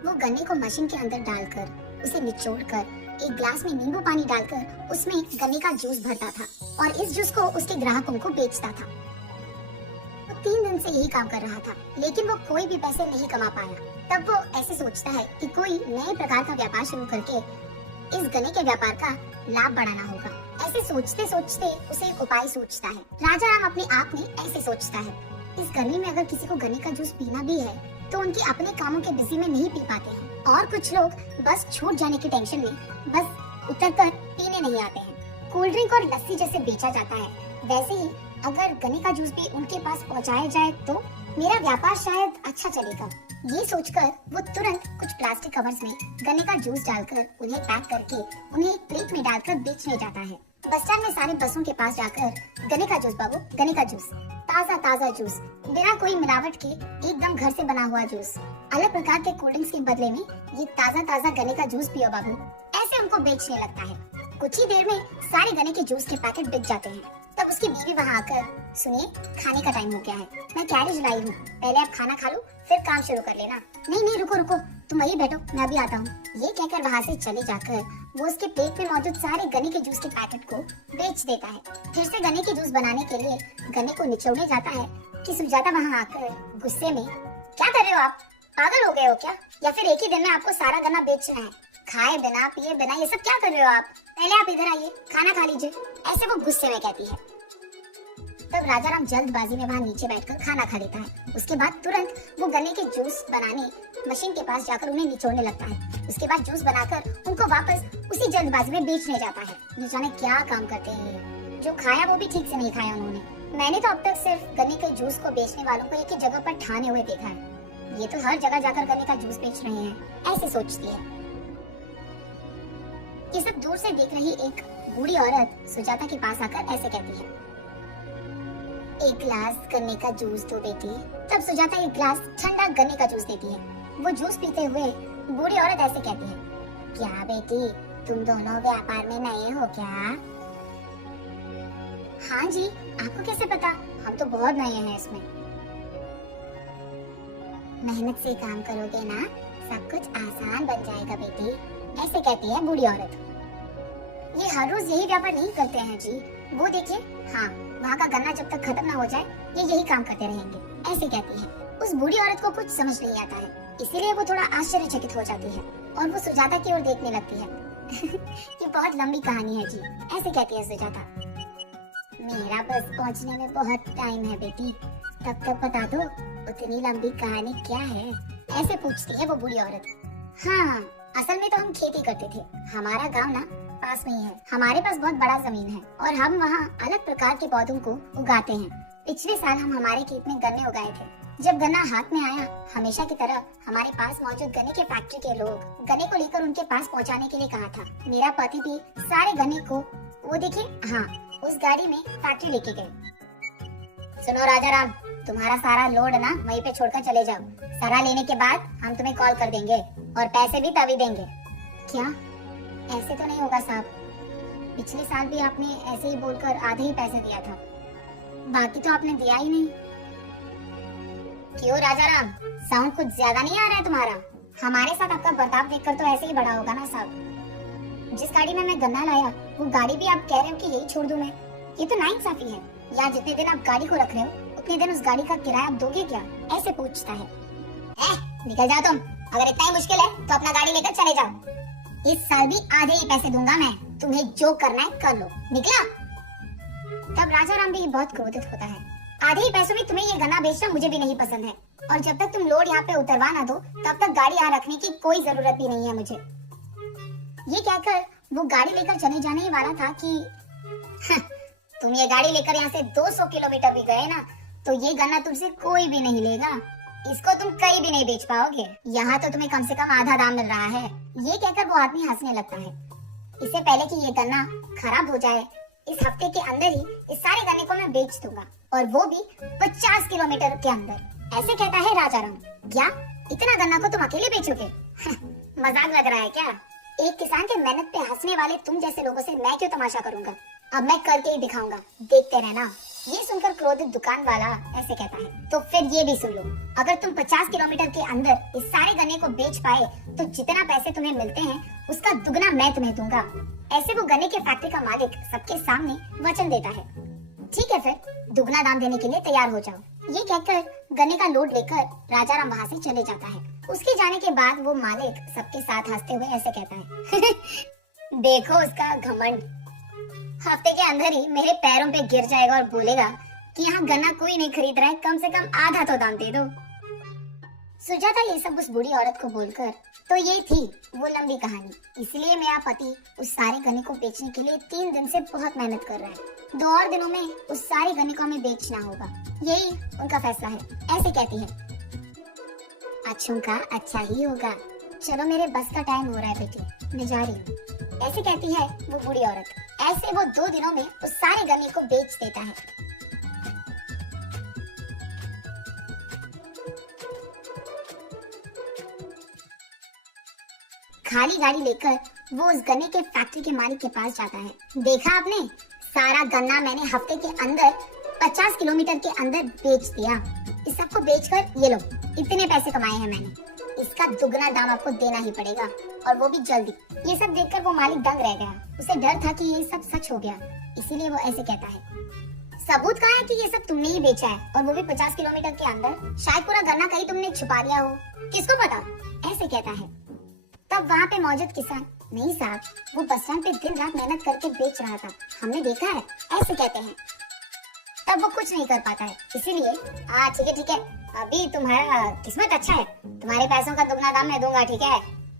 वो गन्ने को मशीन के अंदर डालकर उसे निचोड़कर एक ग्लास में नींबू पानी डालकर उसमें गन्ने का जूस भरता था और इस जूस को उसके ग्राहकों को बेचता था। वो 3 दिन से यही काम कर रहा था, लेकिन वो कोई भी पैसे नहीं कमा पाया। तब वो ऐसे सोचता है कि कोई नए प्रकार का व्यापार शुरू करके इस गन्ने के व्यापार का लाभ बढ़ाना होगा। ऐसे सोचते सोचते उसे एक उपाय सोचता है। राजा राम अपने आप में ऐसे सोचता है, इस गर्मी में अगर किसी को गन्ने का जूस पीना भी है तो उनके अपने कामों के बिजी में नहीं पी पाते हैं, और कुछ लोग बस छूट जाने की टेंशन में बस उतरकर पीने नहीं आते हैं। कोल्ड ड्रिंक और लस्सी जैसे बेचा जाता है, वैसे ही अगर गन्ने का जूस भी उनके पास पहुंचाया जाए तो मेरा व्यापार शायद अच्छा चलेगा। ये सोचकर वो तुरंत कुछ प्लास्टिक कवर्स में गन्ने का जूस डालकर उन्हें पैक करके उन्हें एक प्लेट में डालकर बेचने जाता है। बस स्टैंड में सारे बसों के पास जाकर गन्ने का जूस बाबू, गन्ने का जूस, ताजा ताजा जूस, बिना कोई मिलावट के एकदम घर से बना हुआ जूस, अलग प्रकार के कोल्ड ड्रिंक्स के बदले में ये ताजा ताजा गन्ने का जूस पियो बाबू, ऐसे उनको बेचने लगता है। कुछ ही देर में सारे गन्ने के जूस के पैकेट बिक जाते हैं। तब उसकी बीवी वहाँ आकर, सुनिए खाने का टाइम हो गया है, मैं कैरेज लाई हूँ, पहले आप खाना खा लो फिर काम शुरू कर लेना। नहीं नहीं रुको रुको, तुम वहीं बैठो, मैं अभी आता हूँ। ये कहकर वहाँ से चले जाकर वो उसके प्लेट में मौजूद सारे गन्ने के जूस के पैकेट को बेच देता है। फिर से गन्ने के जूस बनाने के लिए गन्ने को निचोड़ने जाता है कि सुजाता वहाँ आकर गुस्से में, क्या कर रहे हो आप, पागल हो गए हो क्या, या फिर एक ही दिन में आपको सारा गन्ना बेचना है, खाए बिना पिए बिना ये सब क्या कर रहे हो आप, पहले आप इधर आइए खाना खा लीजिए, ऐसे वो गुस्से में कहती है। तब राजा राम जल्दबाजी में वहाँ नीचे बैठकर खाना खा लेता है। उसके बाद तुरंत वो गन्ने के जूस बनाने मशीन के पास जाकर उन्हें निचोड़ने लगता है। उसके बाद जूस बनाकर उनको वापस उसी जल्दबाजी में बेचने जाता है। न जाने क्या काम करते हैं, जो खाया वो भी ठीक से नहीं खाया उन्होंने। मैंने तो अब तक सिर्फ गन्ने के जूस को बेचने वालों को एक ही जगह पर ठाने हुए देखा है, ये तो हर जगह जाकर गन्ने का जूस बेच रहे हैं, ऐसे सोचती है। ये सब दूर से देख रही एक बूढ़ी औरत सुजाता के पास आकर ऐसे कहती है, एक गिलास गन्ने का जूस दो बेटी। तब सुजाता एक गिलास ठंडा गन्ने का जूस देती है। वो जूस पीते हुए बूढ़ी औरत ऐसे कहती है, क्या बेटी तुम दोनों व्यापार में नए हो क्या? हाँ जी, आपको कैसे पता, हम तो बहुत नए हैं इसमें। मेहनत से काम करोगे ना, सब कुछ आसान बन जाएगा बेटी, ऐसे कहती है बूढ़ी औरत। ये हर रोज यही व्यापार नहीं करते हैं जी, वो देखिए, हाँ वहाँ का गन्ना जब तक खत्म ना हो जाए ये यही काम करते रहेंगे, ऐसे कहती है। उस बूढ़ी औरत को कुछ समझ नहीं आता है, इसीलिए वो थोड़ा आश्चर्यचकित हो जाती है और वो सुजाता की ओर देखने लगती है। ये बहुत लंबी कहानी है जी, ऐसे कहती है सुजाता। मेरा बस पहुँचने में बहुत टाइम है बेटी, तब तक बता दो उतनी लंबी कहानी क्या है, ऐसे पूछती है वो बूढ़ी औरत। हाँ असल में तो हम खेती करते थे, हमारा गाँव ना पास में ही है, हमारे पास बहुत बड़ा जमीन है और हम वहाँ अलग प्रकार के पौधों को उगाते हैं। पिछले साल हम हमारे खेत में गन्ने उगाए थे। जब गन्ना हाथ में आया, हमेशा की तरह हमारे पास मौजूद गन्ने के फैक्ट्री के लोग गन्ने को लेकर उनके पास पहुँचाने के लिए कहा था। मेरा पति भी सारे गन्ने को, वो देखिए, हाँ उस गाड़ी में फैक्ट्री लेके गए। सुनो राजा राम, तुम्हारा सारा लोड ना वहीं पे छोड़कर चले जाओ, सारा लेने के बाद हम तुम्हें कॉल कर देंगे और पैसे भी तभी देंगे। क्या? ऐसे तो नहीं होगा साहब, पिछले साल भी आपने ऐसे ही बोलकर आधे ही पैसे दिया था, बाकी तो आपने दिया ही नहीं। क्यों राजा राम, साउंड कुछ ज्यादा नहीं आ रहा है तुम्हारा? हमारे साथ आपका बर्ताव देखकर तो ऐसे ही बड़ा होगा ना साहब। जिस गाड़ी में मैं गन्ना लाया वो गाड़ी भी आप कह रहे हो कि यही छोड़ दूं मैं, ये तो नाइंसाफी है। या जितने दिन आप गाड़ी को रख रहे हो उतने दिन उस गाड़ी का किराया आप दोगे क्या, ऐसे पूछता है। निकल जाओ तुम, अगर इतना ही मुश्किल है तो अपना गाड़ी लेकर चले जाओ, इस साल भी आधे ही पैसे दूंगा मैं, तुम्हें जो करना है कर लो, निकला। तब राजा राम भी बहुत क्रोधित होता है, आधे ही पैसों में तुम्हें ये गन्ना बेचना मुझे भी नहीं पसंद है, और जब तक तुम लोड यहाँ पे उतरवा ना दो तब तक गाड़ी यहाँ रखने की कोई जरूरत भी नहीं है मुझे। ये कहकर वो गाड़ी लेकर चले जाने ही वाला था कि तुम ये गाड़ी लेकर यहाँ से 200 किलोमीटर भी गए ना तो ये गन्ना तुमसे कोई भी नहीं लेगा, इसको तुम कहीं भी नहीं बेच पाओगे, यहाँ तो तुम्हें कम से कम आधा दाम मिल रहा है। ये कहकर वो आदमी हंसने लगता है। इससे पहले कि ये गन्ना खराब हो जाए, इस हफ्ते के अंदर ही इस सारे गन्ने को मैं बेच दूंगा, और वो भी 50 किलोमीटर के अंदर, ऐसे कहता है राजा राम। क्या इतना गन्ना को तुम अकेले बेचोगे? मजाक लग रहा है क्या? एक किसान के मेहनत पे हंसने वाले तुम जैसे लोगों से मैं क्यों तमाशा करूंगा, अब मैं करके ही दिखाऊंगा, देखते रहना। ये सुनकर क्रोधित दुकान वाला ऐसे कहता है, तो फिर ये भी सुन लो, अगर तुम 50 किलोमीटर के अंदर इस सारे गन्ने को बेच पाए तो जितना पैसे तुम्हें मिलते हैं उसका दुगना मैं तुम्हें दूंगा। ऐसे वो गन्ने के फैक्ट्री का मालिक सबके सामने वचन देता है। ठीक है, फिर दुगना दाम देने के लिए तैयार हो जाओ। ये कहकर गन्ने का लोड लेकर राजाराम वहाँ से चले जाता है। उसके जाने के बाद वो मालिक सबके साथ हंसते हुए ऐसे कहता है देखो उसका घमंड, हफ्ते के अंदर ही मेरे पैरों पे गिर जाएगा और बोलेगा कि यहाँ गन्ना कोई नहीं खरीद रहा है, कम से कम आधा तो दाम दे दो। सुजाता ये सब उस बूढ़ी औरत को बोलकर, तो ये थी वो लंबी कहानी। इसलिए मेरा पति उस सारे गन्ने को बेचने के लिए 3 दिन से बहुत मेहनत कर रहा है। 2 और दिनों में उस सारे गन्ने को हमें बेचना होगा, यही उनका फैसला है। ऐसे कहती है, अच्छों का अच्छा ही होगा, चलो मेरे बस का टाइम हो रहा है बेटी, मैं जा रही हूँ। ऐसे कहती है वो बूढ़ी औरत। ऐसे वो 2 दिनों में उस सारे गन्ने को बेच देता है। खाली गाड़ी लेकर वो उस गन्ने के फैक्ट्री के मालिक के पास जाता है। देखा आपने, सारा गन्ना मैंने हफ्ते के अंदर 50 किलोमीटर के अंदर बेच दिया। इस सबको बेचकर ये लो, इतने पैसे कमाए हैं मैंने, इसका दुगना दाम आपको देना ही पड़ेगा, और वो भी जल्दी। ये सब देखकर वो मालिक दंग रह गया। उसे डर था कि ये सब सच हो गया, इसीलिए वो ऐसे कहता है, सबूत कहाँ है कि ये सब तुमने ही बेचा है, और वो भी 50 किलोमीटर के अंदर? शायद पूरा गन्ना कहीं तुमने छुपा लिया हो, किसको पता। ऐसे कहता है। तब वहाँ पे मौजूद किसान, नहीं साहब, वो बस स्टैंड पे दिन रात मेहनत करके बेच रहा था, हमने देखा है। ऐसे कहते हैं। तब वो कुछ नहीं कर पाता है, इसीलिए हाँ ठीक है, अभी तुम्हारा किस्मत अच्छा है, तुम्हारे पैसों का दुगना दाम मैं दूंगा, ठीक है।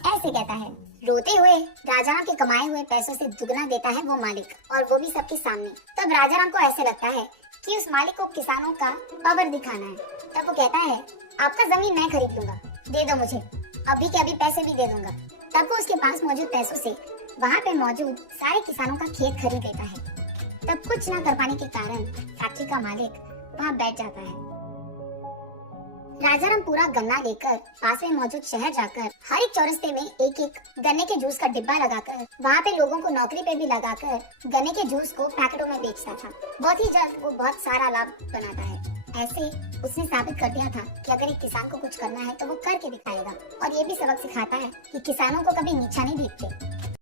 ऐसे कहता है। रोते हुए राजाराम के कमाए हुए पैसों से दुगना देता है वो मालिक, और वो भी सबके सामने। तब राजाराम को ऐसे लगता है कि उस मालिक को किसानों का पावर दिखाना है। तब वो कहता है, आपका जमीन मैं खरीद लूंगा, दे दो मुझे, अभी के अभी पैसे भी दे दूंगा। तब वो उसके पास मौजूद पैसों से वहाँ पे मौजूद सारे किसानों का खेत खरीद लेता है। तब कुछ न कर पाने के कारण फैक्ट्री का मालिक वहाँ बैठ जाता है। राजाराम पूरा गन्ना लेकर पास में मौजूद शहर जाकर हर एक चौरस्ते में एक एक गन्ने के जूस का डिब्बा लगाकर वहाँ पे लोगों को नौकरी पे भी लगाकर गन्ने के जूस को पैकेटों में बेचता था। बहुत ही जल्द वो बहुत सारा लाभ बनाता है। ऐसे उसने साबित कर दिया था कि अगर एक किसान को कुछ करना है तो वो करके दिखाएगा, और ये भी सबक सिखाता है कि किसानों को कभी नीचा नहीं देखते।